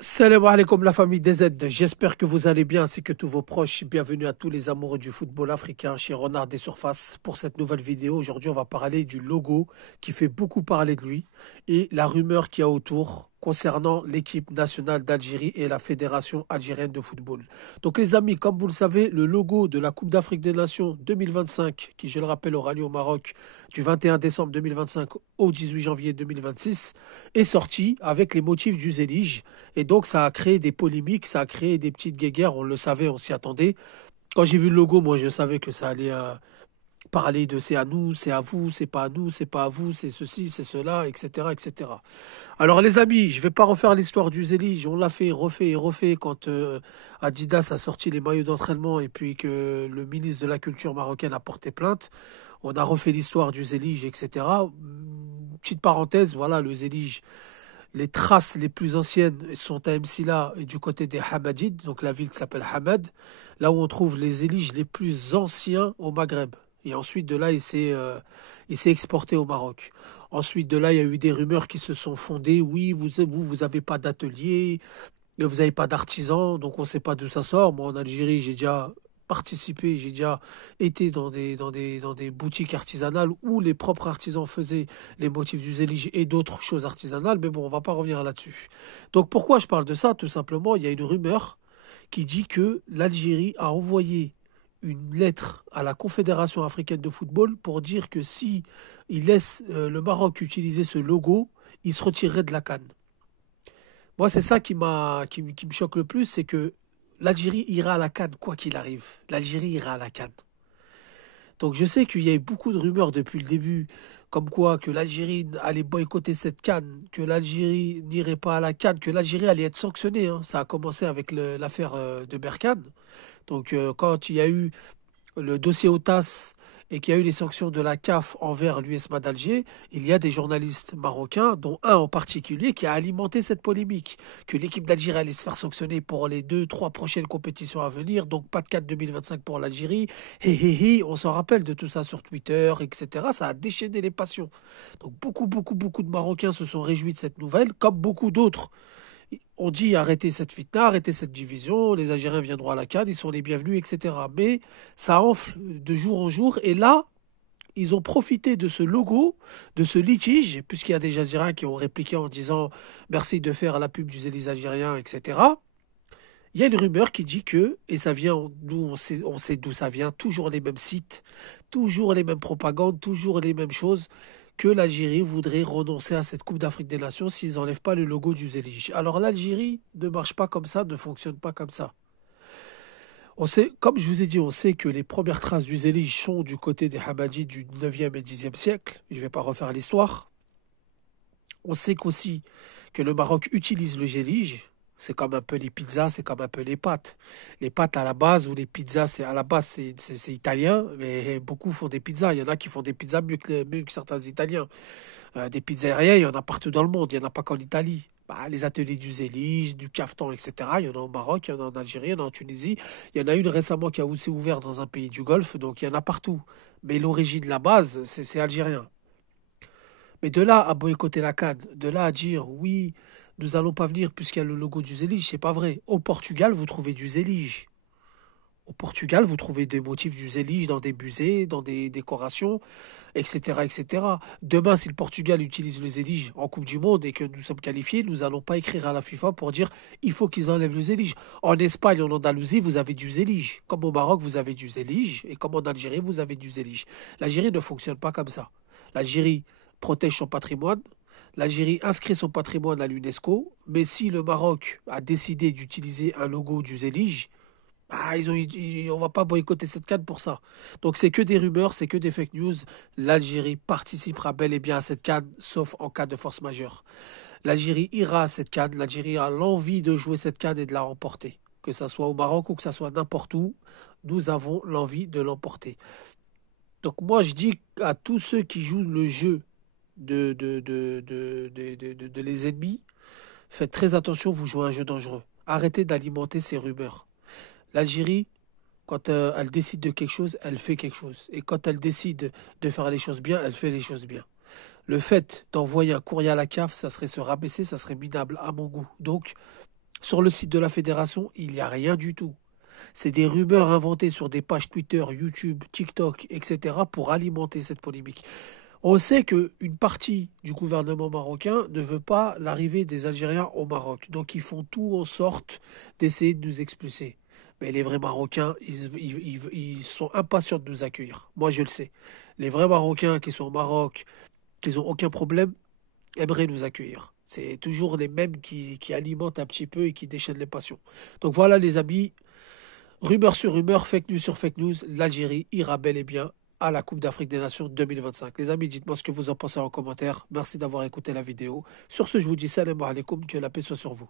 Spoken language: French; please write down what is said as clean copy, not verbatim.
Salam alaikum la famille DZ, j'espère que vous allez bien ainsi que tous vos proches. Bienvenue à tous les amoureux du football africain chez Renard des Surfaces. Pour cette nouvelle vidéo, aujourd'hui on va parler du logo qui fait beaucoup parler de lui et la rumeur qu'il y a autour concernant l'équipe nationale d'Algérie et la Fédération algérienne de football. Donc les amis, comme vous le savez, le logo de la Coupe d'Afrique des Nations 2025, qui je le rappelle aura lieu au Maroc du 21 décembre 2025 au 18 janvier 2026, est sorti avec les motifs du Zélige. Et donc, ça a créé des polémiques, ça a créé des petites guéguerres. On le savait, on s'y attendait. Quand j'ai vu le logo, moi, je savais que ça allait parler de c'est à nous, c'est à vous, c'est pas à nous, c'est pas à vous, c'est ceci, c'est cela, etc., etc. Alors, les amis, je vais pas refaire l'histoire du Zélige. On l'a fait, refait et refait quand Adidas a sorti les maillots d'entraînement et puis que le ministre de la Culture marocaine a porté plainte. On a refait l'histoire du Zélige, etc. Petite parenthèse, voilà, le Zélige. Les traces les plus anciennes sont à Msila et du côté des Hamadides, donc la ville qui s'appelle Hamad, là où on trouve les éliges les plus anciens au Maghreb. Et ensuite de là, il s'est exporté au Maroc. Ensuite de là, il y a eu des rumeurs qui se sont fondées. Oui, vous avez pas d'atelier, vous n'avez pas d'artisan, donc on ne sait pas d'où ça sort. Moi, en Algérie, j'ai déjà participé, j'ai déjà été dans des boutiques artisanales où les propres artisans faisaient les motifs du zélige et d'autres choses artisanales, mais bon, on va pas revenir là-dessus. Donc pourquoi je parle de ça? Tout simplement, il y a une rumeur qui dit que l'Algérie a envoyé une lettre à la Confédération africaine de football pour dire que si il laisse le Maroc utiliser ce logo, il se retirerait de la CAN. Moi, c'est ça qui me choque le plus, c'est que l'Algérie ira à la CAN, quoi qu'il arrive. L'Algérie ira à la CAN. Donc je sais qu'il y a eu beaucoup de rumeurs depuis le début, comme quoi que l'Algérie allait boycotter cette CAN, que l'Algérie n'irait pas à la CAN, que l'Algérie allait être sanctionnée, hein. Ça a commencé avec l'affaire de Berkane. Donc quand il y a eu le dossier OTAS et qu'il y a eu les sanctions de la CAF envers l'USMA d'Alger, il y a des journalistes marocains, dont un en particulier, qui a alimenté cette polémique, que l'équipe d'Algérie allait se faire sanctionner pour les deux, trois prochaines compétitions à venir, donc pas de 4 2025 pour l'Algérie. On s'en rappelle de tout ça sur Twitter, etc. Ça a déchaîné les passions. Donc beaucoup de Marocains se sont réjouis de cette nouvelle, comme beaucoup d'autres. On dit arrêtez cette fitna, arrêtez cette division, les Algériens viendront à la CAN, ils sont les bienvenus, etc. Mais ça enfle de jour en jour. Et là, ils ont profité de ce logo, de ce litige, puisqu'il y a des Algériens qui ont répliqué en disant merci de faire la pub du zélis algérien, etc. Il y a une rumeur qui dit que, et ça vient d'où on sait d'où ça vient, toujours les mêmes sites, toujours les mêmes propagandes, toujours les mêmes choses, que l'Algérie voudrait renoncer à cette Coupe d'Afrique des Nations s'ils n'enlèvent pas le logo du Zélige. Alors l'Algérie ne marche pas comme ça, ne fonctionne pas comme ça. On sait, comme je vous ai dit, on sait que les premières traces du Zélige sont du côté des Hamadides du 9e et 10e siècle. Je ne vais pas refaire l'histoire. On sait qu'aussi que le Maroc utilise le Zélige. C'est comme un peu les pizzas, c'est comme un peu les pâtes. Les pâtes à la base ou les pizzas, c'est à la base c'est italien, mais beaucoup font des pizzas. Il y en a qui font des pizzas mieux que certains Italiens. Des pizzerias, il y en a partout dans le monde. Il n'y en a pas qu'en Italie. Bah, les ateliers du zélige, du caftan, etc. Il y en a au Maroc, il y en a en Algérie, il y en a en Tunisie. Il y en a une récemment qui a aussi ouvert dans un pays du Golfe, donc il y en a partout. Mais l'origine, la base, c'est algérien. Mais de là à boycotter la CAN, de là à dire oui, nous allons pas venir puisqu'il y a le logo du Zélige, c'est pas vrai. Au Portugal, vous trouvez du Zélige. Au Portugal, vous trouvez des motifs du Zélige dans des musées, dans des décorations, etc., etc. Demain, si le Portugal utilise le Zélige en Coupe du Monde et que nous sommes qualifiés, nous n'allons pas écrire à la FIFA pour dire il faut qu'ils enlèvent le Zélige. En Espagne, en Andalousie, vous avez du Zélige. Comme au Maroc, vous avez du Zélige. Et comme en Algérie, vous avez du Zélige. L'Algérie ne fonctionne pas comme ça. L'Algérie protège son patrimoine. L'Algérie inscrit son patrimoine à l'UNESCO. Mais si le Maroc a décidé d'utiliser un logo du Zélige, ah, on va pas boycotter cette CAN pour ça. Donc c'est que des rumeurs, c'est que des fake news. L'Algérie participera bel et bien à cette CAN, sauf en cas de force majeure. L'Algérie ira à cette CAN, l'Algérie a l'envie de jouer cette CAN et de la remporter. Que ça soit au Maroc ou que ça soit n'importe où, nous avons l'envie de l'emporter. Donc moi je dis à tous ceux qui jouent le jeu de les ennemis, faites très attention, vous jouez un jeu dangereux. Arrêtez d'alimenter ces rumeurs. L'Algérie, quand elle décide de quelque chose, elle fait quelque chose. Et quand elle décide de faire les choses bien, elle fait les choses bien. Le fait d'envoyer un courrier à la CAF, ça serait se rabaisser, ça serait minable à mon goût. Donc, Sur le site de la fédération, il n'y a rien du tout. C'est des rumeurs inventées sur des pages Twitter, YouTube, TikTok, etc. pour alimenter cette polémique. On sait qu'une partie du gouvernement marocain ne veut pas l'arrivée des Algériens au Maroc. Donc ils font tout en sorte d'essayer de nous expulser. Mais les vrais Marocains, ils sont impatients de nous accueillir. Moi, je le sais. Les vrais Marocains qui sont au Maroc, qui n'ont aucun problème, aimeraient nous accueillir. C'est toujours les mêmes qui alimentent un petit peu et qui déchaînent les passions. Donc voilà les amis, rumeur sur rumeur, fake news sur fake news, l'Algérie ira bel et bien à la Coupe d'Afrique des Nations 2025. Les amis, dites-moi ce que vous en pensez en commentaire. Merci d'avoir écouté la vidéo. Sur ce, je vous dis salam alaikum, que la paix soit sur vous.